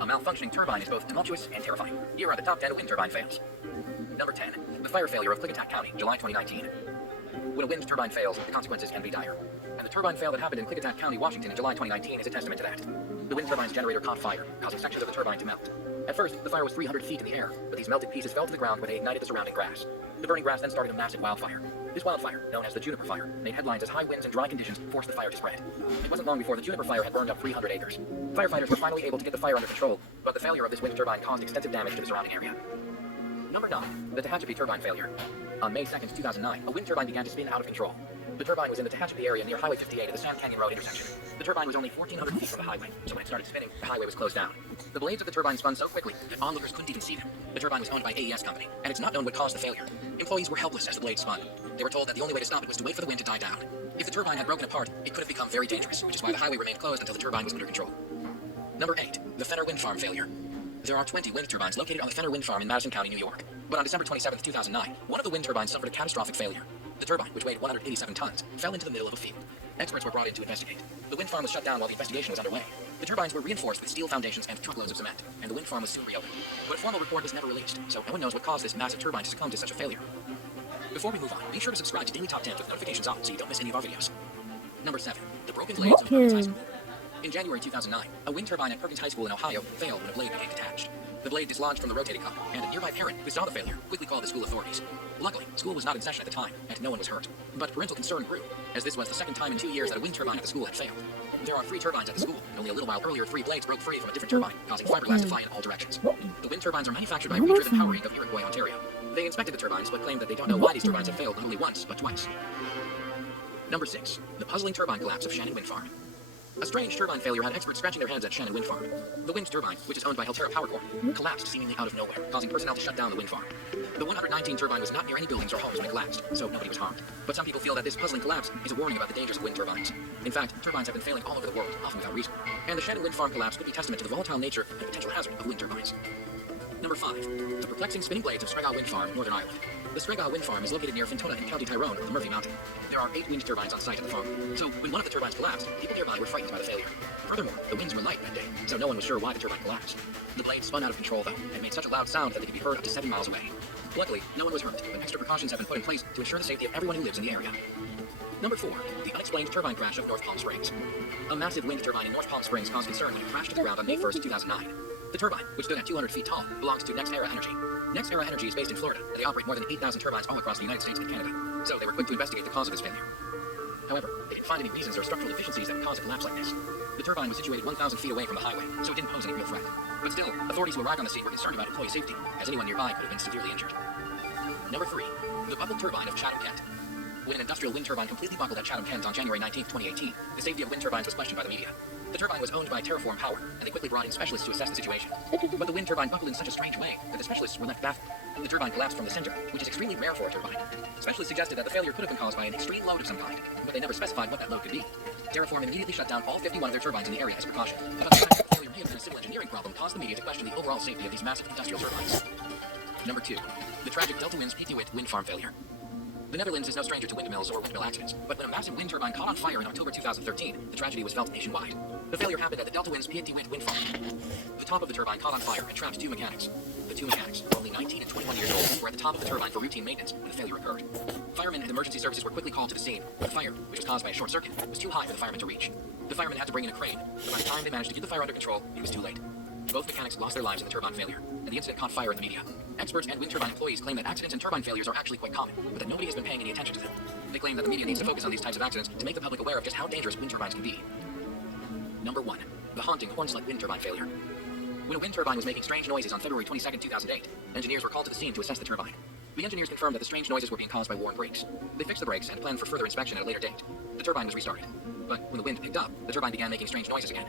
A malfunctioning turbine is both tumultuous and terrifying. Here are the top 10 wind turbine fails. Number 10. The fire failure of Klickitat County, July 2019. When a wind turbine fails, the consequences can be dire. And the turbine fail that happened in Klickitat County, Washington in July 2019 is a testament to that. The wind turbine's generator caught fire, causing sections of the turbine to melt. At first, the fire was 300 feet in the air, but these melted pieces fell to the ground where they ignited the surrounding grass. The burning grass then started a massive wildfire. This wildfire, known as the Juniper Fire, made headlines as high winds and dry conditions forced the fire to spread. It wasn't long before the Juniper Fire had burned up 300 acres. Firefighters were finally able to get the fire under control, but the failure of this wind turbine caused extensive damage to the surrounding area. Number 9. The Tehachapi Turbine Failure. On May 2nd, 2009, a wind turbine began to spin out of control. The turbine was in the Tehachapi area near Highway 58 at the Sand Canyon Road intersection. The turbine was only 1,400 feet from the highway, so when it started spinning, the highway was closed down. The blades of the turbine spun so quickly that onlookers couldn't even see them. The turbine was owned by AES Company, and it's not known what caused the failure. Employees were helpless as the blades spun. They were told that the only way to stop it was to wait for the wind to die down. If the turbine had broken apart, it could have become very dangerous, which is why the highway remained closed until the turbine was under control. Number 8. The Fenner Wind Farm Failure. There are 20 wind turbines located on the Fenner Wind Farm in Madison County, New York. But on December 27, 2009, one of the wind turbines suffered a catastrophic failure. The turbine, which weighed 187 tons, fell into the middle of a field. Experts were brought in to investigate. The wind farm was shut down while the investigation was underway. The turbines were reinforced with steel foundations and truckloads of cement, and the wind farm was soon reopened. But a formal report was never released, so no one knows what caused this massive turbine to succumb to such a failure. Before we move on, be sure to subscribe to Daily Top 10 with notifications on so you don't miss any of our videos. Number 7. The broken blades of Perkins High School. In January 2009, a wind turbine at Perkins High School in Ohio failed when a blade became detached. The blade dislodged from the rotating cup, and a nearby parent who saw the failure quickly called the school authorities. Luckily, school was not in session at the time, and no one was hurt. But parental concern grew, as this was the second time in 2 years that a wind turbine at the school had failed. There are 3 turbines at the school, and only a little while earlier 3 blades broke free from a different turbine, causing fiberglass to fly in all directions. The wind turbines are manufactured by Redriven Power Inc. of Iroquois, Ontario. They inspected the turbines, but claimed that they don't know why these turbines have failed not only once, but twice. Number 6. The puzzling turbine collapse of Shannon Wind Farm. A strange turbine failure had experts scratching their heads at Shannon Wind Farm. The wind turbine, which is owned by Helterra Power Corp, collapsed seemingly out of nowhere, causing personnel to shut down the wind farm. The 119 turbine was not near any buildings or homes when it collapsed, so nobody was harmed. But some people feel that this puzzling collapse is a warning about the dangers of wind turbines. In fact, turbines have been failing all over the world, often without reason. And the Shannon Wind Farm collapse could be testament to the volatile nature and potential hazard of wind turbines. Number 5. The perplexing spinning blades of Scregagh Wind Farm, Northern Ireland. The Scregagh Wind Farm is located near Fintona in County Tyrone, the Murphy Mountain. There are 8 wind turbines on site at the farm, so when one of the turbines collapsed, people nearby were frightened by the failure. Furthermore, the winds were light that day, so no one was sure why the turbine collapsed. The blades spun out of control, though, and made such a loud sound that they could be heard up to 7 miles away. Luckily, no one was hurt, but extra precautions have been put in place to ensure the safety of everyone who lives in the area. Number 4. The unexplained turbine crash of North Palm Springs. A massive wind turbine in North Palm Springs caused concern when it crashed to the ground on May 1st, 2009. The turbine, which stood at 200 feet tall, belongs to NextEra Energy. NextEra Energy is based in Florida, and they operate more than 8,000 turbines all across the United States and Canada, so they were quick to investigate the cause of this failure. However, they didn't find any reasons or structural deficiencies that would cause a collapse like this. The turbine was situated 1,000 feet away from the highway, so it didn't pose any real threat. But still, authorities who arrived on the scene were concerned about employee safety, as anyone nearby could have been severely injured. Number 3. The buckled turbine of Chatham, Kent. When an industrial wind turbine completely buckled at Chatham, Kent on January 19, 2018, the safety of wind turbines was questioned by the media. The turbine was owned by Terraform Power, and they quickly brought in specialists to assess the situation. But the wind turbine buckled in such a strange way that the specialists were left baffled. The turbine collapsed from the center, which is extremely rare for a turbine. Specialists suggested that the failure could have been caused by an extreme load of some kind, but they never specified what that load could be. Terraform immediately shut down all 51 of their turbines in the area as a precaution. But the fact that the failure may have been a civil engineering problem caused the media to question the overall safety of these massive industrial turbines. Number 2. The tragic Delta Winds Piet-de-Wit wind farm failure. The Netherlands is no stranger to windmills or windmill accidents, but when a massive wind turbine caught on fire in October 2013, the tragedy was felt nationwide. The failure happened at the Delta Winds Piet-de-Wit wind farm. The top of the turbine caught on fire and trapped 2 mechanics. The 2 mechanics, only 19 and 21 years old, were at the top of the turbine for routine maintenance when the failure occurred. Firemen and emergency services were quickly called to the scene, but the fire, which was caused by a short circuit, was too high for the firemen to reach. The firemen had to bring in a crane, but by the time they managed to get the fire under control, it was too late. Both mechanics lost their lives in the turbine failure, and the incident caught fire in the media. Experts and wind turbine employees claim that accidents and turbine failures are actually quite common, but that nobody has been paying any attention to them. They claim that the media needs to focus on these types of accidents to make the public aware of just how dangerous wind turbines can be. Number 1. The haunting Hornslet wind turbine failure. When a wind turbine was making strange noises on February 22, 2008, engineers were called to the scene to assess the turbine. The engineers confirmed that the strange noises were being caused by worn brakes. They fixed the brakes and planned for further inspection at a later date. The turbine was restarted. But when the wind picked up, the turbine began making strange noises again.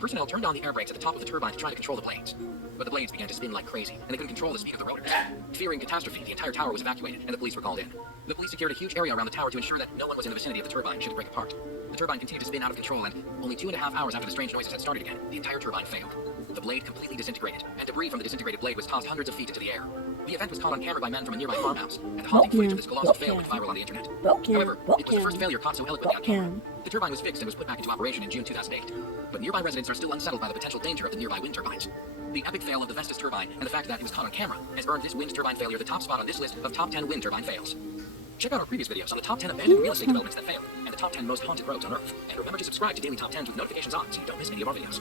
Personnel turned on the air brakes at the top of the turbine to try to control the blades. But the blades began to spin like crazy, and they couldn't control the speed of the rotors. Fearing catastrophe, the entire tower was evacuated, and the police were called in. The police secured a huge area around the tower to ensure that no one was in the vicinity of the turbine should it break apart. The turbine continued to spin out of control, and only 2.5 hours after the strange noises had started again, the entire turbine failed. The blade completely disintegrated, and debris from the disintegrated blade was tossed hundreds of feet into the air. The event was caught on camera by men from a nearby farmhouse, and the haunting footage of this colossal fail went viral on the internet. However, it was the first failure caught so eloquently on camera. The turbine was fixed and was put back into operation in June 2008, but nearby residents are still unsettled by the potential danger of the nearby wind turbines. The epic fail of the Vestas turbine and the fact that it was caught on camera has earned this wind turbine failure the top spot on this list of top 10 wind turbine fails. Check out our previous videos on the top 10 abandoned real estate developments that failed, and the top 10 most haunted roads on Earth. And remember to subscribe to Daily Top 10s with notifications on so you don't miss any of our videos.